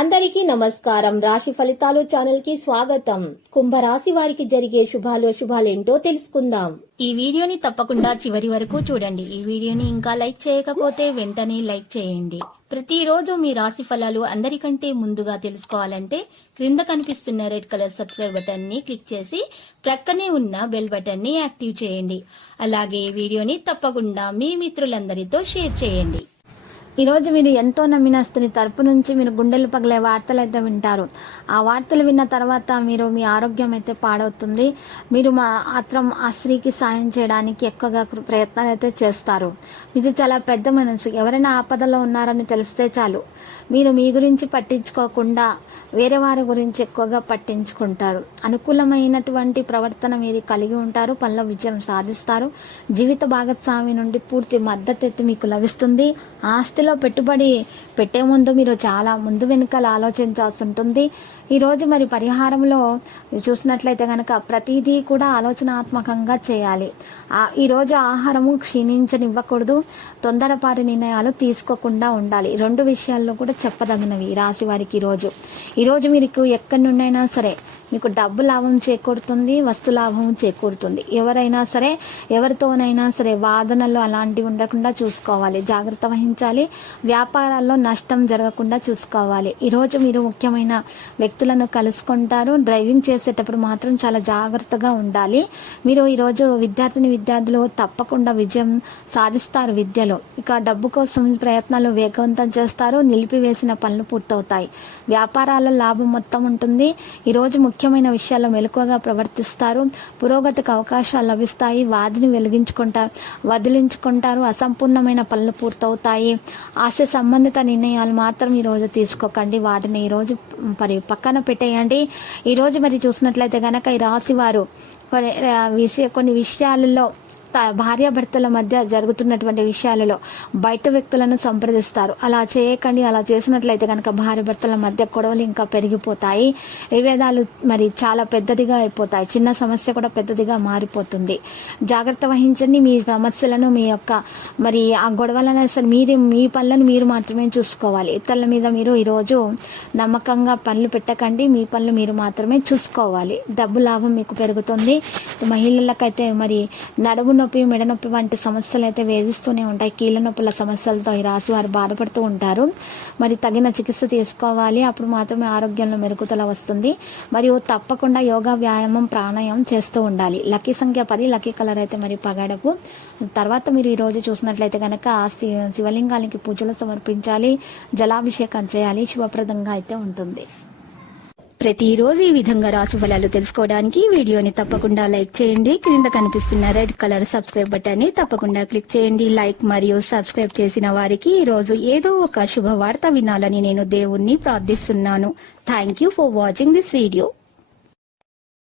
అందరికీ నమస్కారం. రాశి ఫలితాలు ఛానల్ కి స్వాగతం. కుంభరాశి వారికి జరిగే శుభాలేంటో తెలుసుకుందాం. ఈ వీడియోని తప్పకుండా చివరి వరకు చూడండి. ఈ వీడియోని ఇంకా లైక్ చేయకపోతే వెంటనే లైక్ చేయండి. ప్రతిరోజు మీ రాశి ఫలాలు అందరికంటే ముందుగా తెలుసుకోవాలంటే క్రింద కనిపిస్తున్న రెడ్ కలర్ సబ్స్క్రైబ్ బటన్ ని క్లిక్ చేసి ప్రక్కనే ఉన్న బెల్ బటన్ ని యాక్టివ్ చేయండి. అలాగే ఈ వీడియోని తప్పకుండా మీ మిత్రులందరితో షేర్ చేయండి. ఈరోజు మీరు ఎంతో నమ్మిన స్త్రీ తరపు నుంచి మీరు గుండెలు పగిలే వార్తలు అయితే వింటారు. ఆ వార్తలు విన్న తర్వాత మీ ఆరోగ్యం అయితే పాడవుతుంది. మీరు ఆ స్త్రీకి సాయం చేయడానికి ఎక్కువగా ప్రయత్నాలు అయితే చేస్తారు. ఇది చాలా పెద్ద మనసు. ఎవరైనా ఆపదలో ఉన్నారని తెలిస్తే చాలు మీరు మీ గురించి పట్టించుకోకుండా వేరే వారి గురించి ఎక్కువగా పట్టించుకుంటారు. అనుకూలమైనటువంటి ప్రవర్తన మీరు కలిగి ఉంటారు. పనిలో విజయం సాధిస్తారు. జీవిత భాగస్వామి నుండి పూర్తి మద్దతు మీకు లభిస్తుంది. ఆస్తిలో పెట్టుబడి పెట్టే ముందు మీరు చాలా ముందు వెనుకల ఆలోచించాల్సి ఉంటుంది. ఈరోజు పరిహారంలో చూసినట్లయితే కనుక ప్రతిదీ కూడా ఆలోచనాత్మకంగా చేయాలి. ఈరోజు ఆహారము క్షీణించనివ్వకూడదు. తొందరపాటు నిర్ణయాలు తీసుకోకుండా ఉండాలి. రెండు విషయాల్లో కూడా చెప్పదగినవి రాశి వారికి. ఈరోజు మీకు ఎక్కడి నుండైనా సరే మీకు డబ్బు లాభం చేకూరుతుంది, వస్తు లాభం చేకూరుతుంది. ఎవరైనా సరే ఎవరితోనైనా సరే వాదనలు అలాంటివి ఉండకుండా చూసుకోవాలి, జాగ్రత్త వహించాలి. వ్యాపారాల్లో నష్టం జరగకుండా చూసుకోవాలి. ఈరోజు మీరు ముఖ్యమైన వ్యక్తులను కలుసుకుంటారు. డ్రైవింగ్ చేసేటప్పుడు మాత్రం చాలా జాగ్రత్తగా ఉండాలి. మీరు ఈరోజు విద్యార్థులు తప్పకుండా విజయం సాధిస్తారు విద్యలో. ఇక డబ్బు కోసం ప్రయత్నాలు వేగవంతం చేస్తారు. నిలిపివేసిన పనులు పూర్తవుతాయి. వ్యాపారాల్లో లాభం మొత్తం ఉంటుంది. ఈరోజు ముఖ్యమైన విషయాల్లో మెలకువగా ప్రవర్తిస్తారు. పురోగతికి అవకాశాలు లభిస్తాయి. వాదిని వదిలించుకుంటారు. అసంపూర్ణమైన పనులు పూర్తవుతాయి. ఆశ సంబంధిత నిర్ణయాలు మాత్రం ఈరోజు తీసుకోకండి. వాటిని ఈరోజు పక్కన పెట్టేయండి. ఈరోజు చూసినట్లయితే గనక ఈ రాశి వారు కొన్ని విషయాలలో భార్యాభర్తల మధ్య జరుగుతున్నటువంటి విషయాలలో బయట వ్యక్తులను సంప్రదిస్తారు. అలా చేయకండి. అలా చేసినట్లయితే కనుక భార్యాభర్తల మధ్య గొడవలు ఇంకా పెరిగిపోతాయి. విభేదాలు చాలా పెద్దదిగా అయిపోతాయి. చిన్న సమస్య కూడా పెద్దదిగా మారిపోతుంది. జాగ్రత్త వహించండి. మీ సమస్యలను మీ యొక్క ఆ గొడవలను అసలు మీ పనులను మీరు మాత్రమే చూసుకోవాలి. ఇతరుల మీద మీరు ఈరోజు నమ్మకంగా పనులు పెట్టకండి. మీ పనులు మీరు మాత్రమే చూసుకోవాలి. డబ్బు లాభం మీకు పెరుగుతుంది. మహిళలకైతే నడుము నొప్పి, మెడ నొప్పి వంటి సమస్యలు అయితే వేధిస్తూనే ఉంటాయి. కీళ్ళ నొప్పుల సమస్యలతో ఈ రాశి వారు బాధపడుతూ ఉంటారు. తగిన చికిత్స తీసుకోవాలి. అప్పుడు మాత్రమే ఆరోగ్యంలో మెరుగుదల వస్తుంది. మరియు తప్పకుండా యోగా, వ్యాయామం, ప్రాణాయామం చేస్తూ ఉండాలి. లక్కీ సంఖ్య 10, లక్కీ కలర్ అయితే పగడపు. తర్వాత మీరు ఈరోజు చూసినట్లయితే కనుక శివలింగానికి పూజలు సమర్పించాలి. జలాభిషేకం చేయాలి. శుభప్రదంగా అయితే ఉంటుంది. ప్రతిరోజు ఈ విధంగా రాశి ఫలాలు తెలుసుకోవడానికి వీడియోని తప్పకుండా లైక్ చేయండి. క్రింద కనిపిస్తున్న రెడ్ కలర్ సబ్స్క్రైబ్ బటన్ ని తప్పకుండా క్లిక్ చేయండి. లైక్ మరియు సబ్స్క్రైబ్ చేసిన వారికి ఈ రోజు ఏదో ఒక శుభవార్త వినాలని నేను దేవుణ్ణి ప్రార్థిస్తున్నాను. Thank you for watching this video.